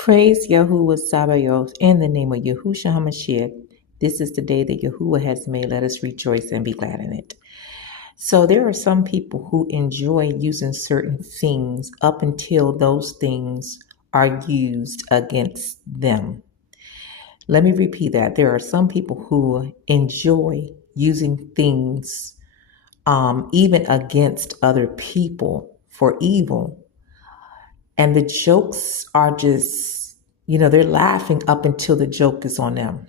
Praise Yahuwah Sabaoth in the name of Yahusha HaMashiach. This is the day that Yahuwah has made. Let us rejoice and be glad in it. So there are some people who enjoy using certain things up until those things are used against them. Let me repeat that. There are some people who enjoy using things even against other people for evil. And the jokes are just, they're laughing up until the joke is on them.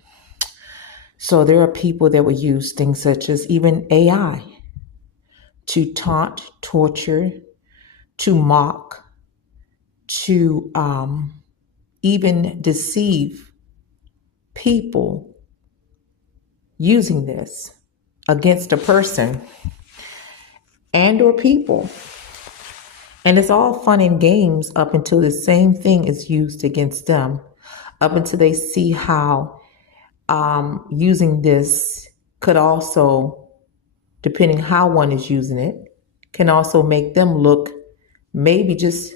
So there are people that would use things such as even AI to taunt, torture, to mock, to even deceive people using this against a person and or people. And it's all fun and games up until the same thing is used against them, up until they see how using this could also, depending how one is using it, can also make them look maybe just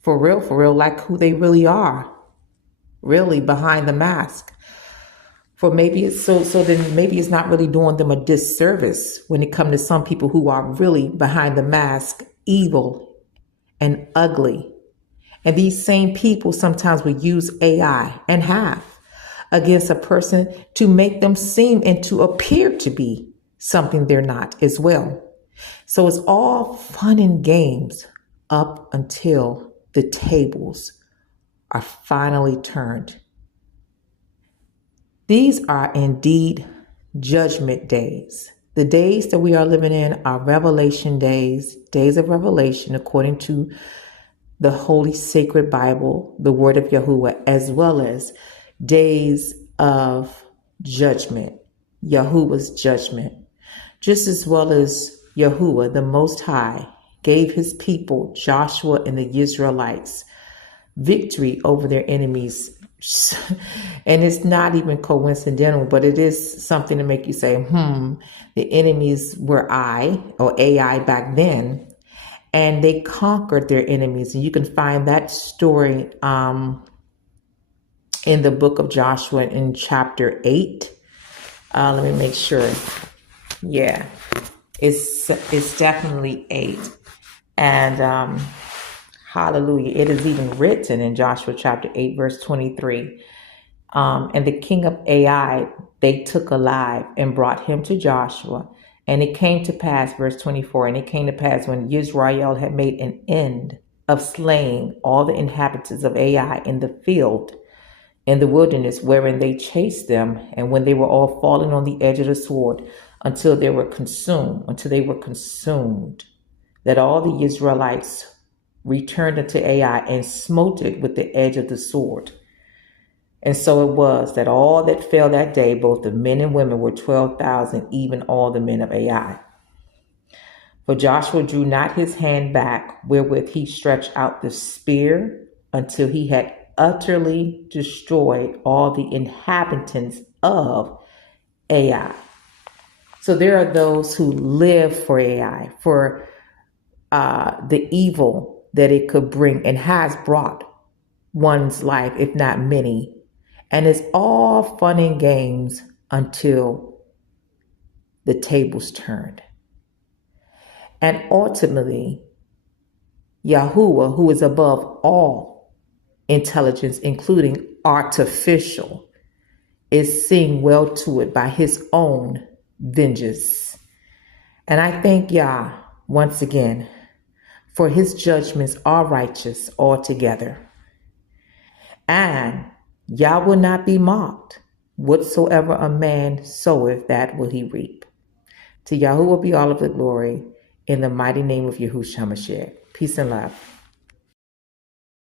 for real, like who they really are, really behind the mask. For maybe it's so then maybe it's not really doing them a disservice when it comes to some people who are really behind the mask, evil and ugly. And these same people sometimes would use AI and have against a person to make them seem and to appear to be something they're not as well. So it's all fun and games up until the tables are finally turned. These are indeed judgment days. The days that we are living in are revelation days, days of revelation, according to the Holy Sacred Bible, the Word of Yahuwah, as well as days of judgment, Yahuwah's judgment, just as well as Yahuwah, the Most High, gave his people, Joshua and the Israelites, victory over their enemies. And it's not even coincidental, but it is something to make you say, the enemies were AI back then, and they conquered their enemies. And you can find that story in the book of Joshua in chapter 8. Let me make sure. Yeah, it's definitely 8. And hallelujah. It is even written in Joshua chapter 8, verse 23. And the king of Ai, they took alive and brought him to Joshua. And it came to pass, verse 24, and it came to pass when Israel had made an end of slaying all the inhabitants of Ai in the field, in the wilderness, wherein they chased them, and when they were all fallen on the edge of the sword, until they were consumed, that all the Israelites returned unto Ai and smote it with the edge of the sword. And so it was that all that fell that day, both the men and women, were 12,000, even all the men of Ai. For Joshua drew not his hand back, wherewith he stretched out the spear, until he had utterly destroyed all the inhabitants of Ai. So there are those who live for Ai, for the evil that it could bring and has brought one's life, if not many. And it's all fun and games until the tables turned. And ultimately, Yahuwah, who is above all intelligence, including artificial, is seeing well to it by his own vengeance. And I thank Yah once again, for his judgments are righteous altogether. And Yah will not be mocked. Whatsoever a man soweth, that will he reap. To Yahuwah be all of the glory, in the mighty name of Yahushua HaMashiach. Peace and love.